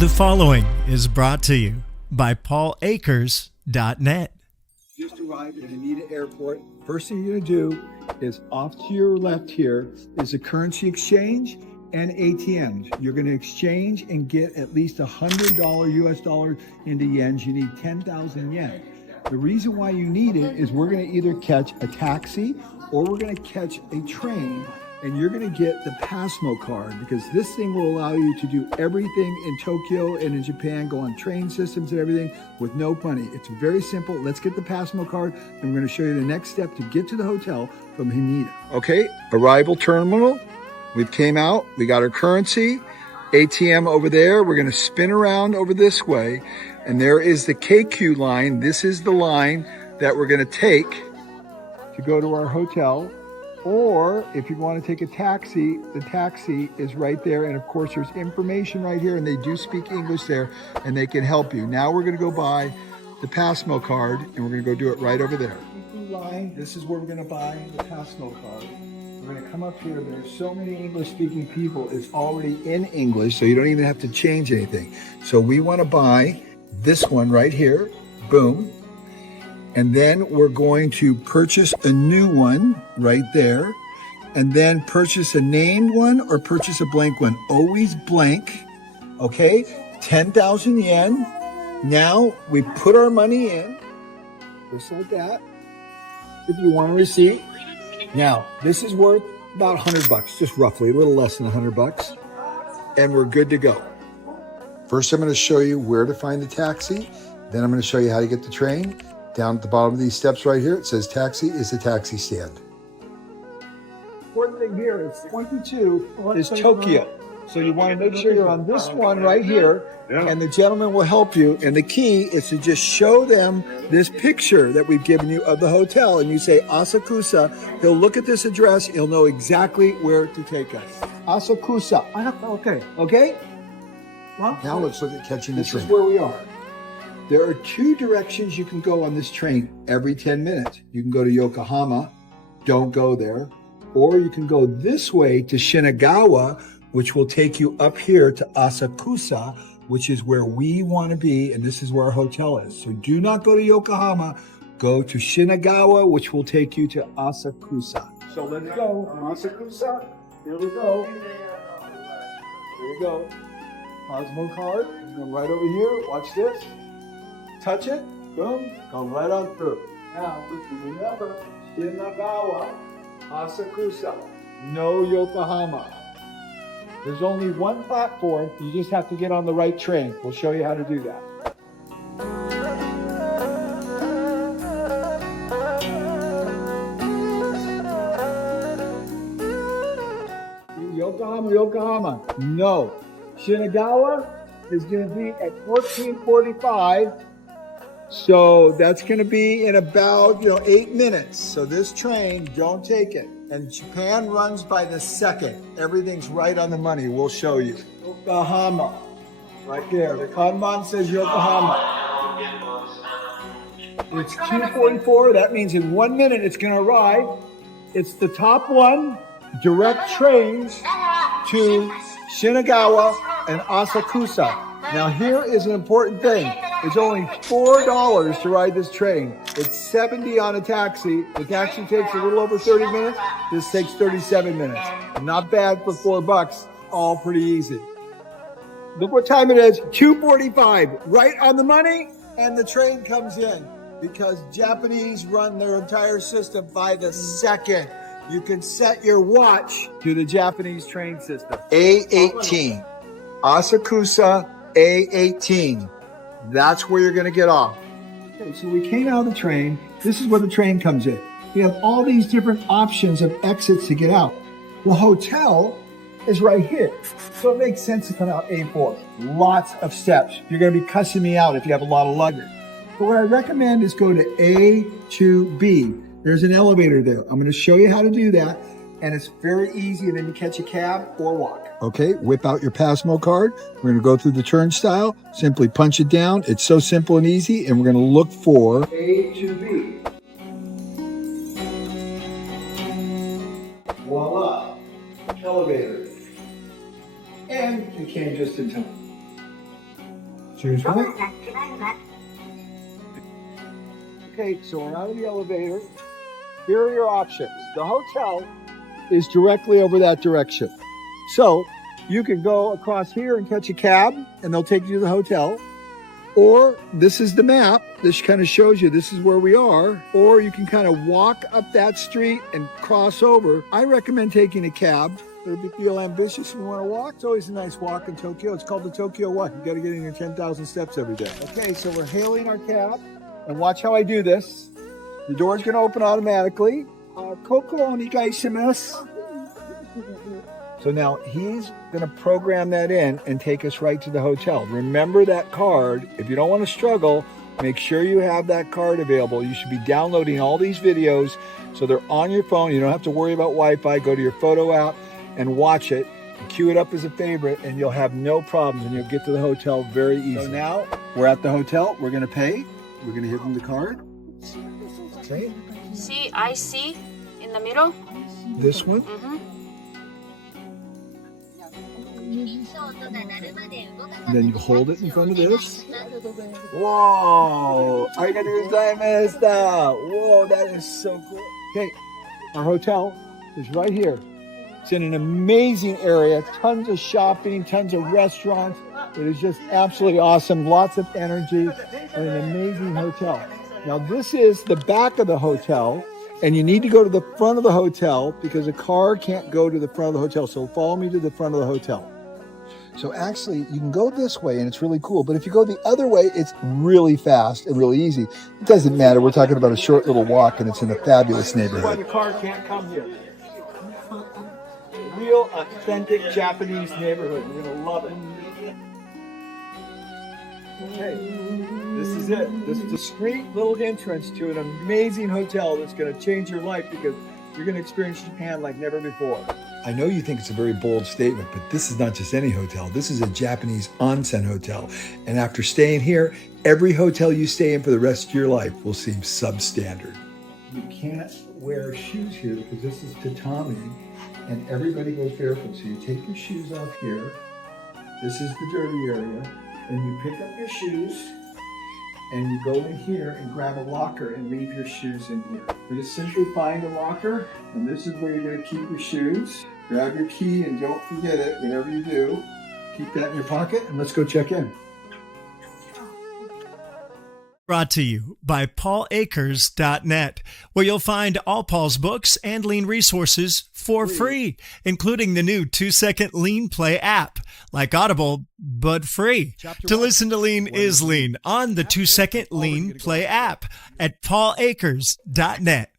The following is brought to you by PaulAkers.net. Just arrived at Haneda Airport. First thing you're going to do is off to your left here is a currency exchange and ATMs. You're going to exchange and get at least $100 US dollars into yens. You need 10,000 yen. The reason why you need it is we're going to either catch a taxi or we're going to catch a train, and you're going to get the Pasmo Card because this thing will allow you to do everything in Tokyo and in Japan, go on train systems and everything with no money. It's very simple. Let's get the Pasmo Card, and we're going to show you the next step to get to the hotel from Haneda. Okay, arrival terminal. We came out, we got our currency, ATM over there. We're going to spin around over this way, and there is the KQ line. This is the line that we're going to take to go to our hotel. Or if you want to take a taxi, the taxi is right there. And of course, there's information right here, and they do speak English there, and they can help you. Now we're going to go buy the Pasmo Card, and we're going to go do it right over there. Line, this is where we're going to buy the Pasmo Card. We're going to come up here. There's so many English-speaking people. It's already in English, so you don't even have to change anything. So we want to buy this one right here. Boom. And then we're going to purchase a new one right there, and then purchase a named one or purchase a blank one. Always blank, okay? 10,000 yen. Now we put our money in, just like that. If you want a receipt. Now, this is worth about 100 bucks, just roughly, a little less than 100 bucks. And we're good to go. First, I'm going to show you where to find the taxi. Then I'm going to show you how to get the train. Down at the bottom of these steps right here, it says taxi is the taxi stand. Important thing here is 22 is Tokyo. So you want to make sure you're on this one right here, and the gentleman will help you. And the key is to just show them this picture that we've given you of the hotel, and you say Asakusa. He'll look at this address. He'll know exactly where to take us. Asakusa. Okay? Well, now let's look at catching the train. This is where we are. There are two directions you can go on this train every 10 minutes. You can go to Yokohama, don't go there. Or you can go this way to Shinagawa, which will take you up here to Asakusa, which is where we want to be, and this is where our hotel is. So do not go to Yokohama, go to Shinagawa, which will take you to Asakusa. So let's go, Asakusa, here we go. There you go. Pasmo Card, go right over here, watch this. Touch it, boom, go right on through. Now, remember, Shinagawa, Asakusa, no Yokohama. There's only one platform, you just have to get on the right train. We'll show you how to do that. Yokohama, no. Shinagawa is going to be at 14:45. So that's going to be in about 8 minutes. So this train, don't take it. And Japan runs by the second. Everything's right on the money. We'll show you. Yokohama, right there. The kanban says Yokohama. It's 2:44. That means in 1 minute it's going to arrive. It's the top one. Direct trains to Shinagawa and Asakusa. Now here is an important thing. It's only $4 to ride this train. It's $70 on a taxi. The taxi takes a little over 30 minutes. This takes 37 minutes. Not bad for $4. All pretty easy. Look what time it is. 2:45. Right on the money. And the train comes in. Because Japanese run their entire system by the second. You can set your watch to the Japanese train system. A18. Asakusa A18. That's where you're going to get off. Okay, so we came out of the train. This is where the train comes in. We have all these different options of exits to get out. The hotel is right here. So it makes sense to come out A4. Lots of steps. You're going to be cussing me out if you have a lot of luggage. But what I recommend is go to A to B. There's an elevator there. I'm going to show you how to do that. And it's very easy. And then you catch a cab or walk. Okay, whip out your Pasmo Card. We're going to go through the turnstile. Simply punch it down. It's so simple and easy. And we're going to look for A to B. Voila. Elevator. And you came just in time. Choose one. Okay, so we're out of the elevator. Here are your options. The hotel is directly over that direction. So you can go across here and catch a cab and they'll take you to the hotel. Or this is the map. This kind of shows you this is where we are. Or you can kind of walk up that street and cross over. I recommend taking a cab. If you feel ambitious and want to walk, it's always a nice walk in Tokyo. It's called the Tokyo Walk. You got to get in your 10,000 steps every day. Okay, so we're hailing our cab. And watch how I do this. The door's going to open automatically. Koko onegaishimasu. So now he's going to program that in and take us right to the hotel. Remember that card. If you don't want to struggle, make sure you have that card available. You should be downloading all these videos so they're on your phone. You don't have to worry about Wi-Fi. Go to your photo app and watch it. Queue it up as a favorite and you'll have no problems and you'll get to the hotel very easily. So now we're at the hotel. We're going to pay. We're going to give them the card. Okay. See, I see in the middle. This one. And then you hold it in front of this. Whoa! Arigatou gozaimashita! Whoa, that is so cool. Okay, our hotel is right here. It's in an amazing area. Tons of shopping, tons of restaurants. It is just absolutely awesome. Lots of energy and an amazing hotel. Now this is the back of the hotel. And you need to go to the front of the hotel because a car can't go to the front of the hotel. So follow me to the front of the hotel. So actually, you can go this way and it's really cool. But if you go the other way, it's really fast and really easy. It doesn't matter. We're talking about a short little walk and it's in a fabulous neighborhood. The car can't come here. Real authentic Japanese neighborhood. You're going to love it. Okay, this is it. This is a discreet little entrance to an amazing hotel that's going to change your life because you're going to experience Japan like never before. I know you think it's a very bold statement, but this is not just any hotel. This is a Japanese onsen hotel. And after staying here, every hotel you stay in for the rest of your life will seem substandard. You can't wear shoes here because this is tatami and everybody goes barefoot. So you take your shoes off here. This is the dirty area. And you pick up your shoes and you go in here and grab a locker and leave your shoes in here. You just simply find a locker and this is where you're going to keep your shoes. Grab your key and don't forget it, whatever you do. Keep that in your pocket and let's go check in. Brought to you by paulakers.net, where you'll find all Paul's books and lean resources for free, including the new 2-second Lean Play app, like Audible, but free. To listen to Lean is Lean on the 2-second Lean Play app at paulakers.net.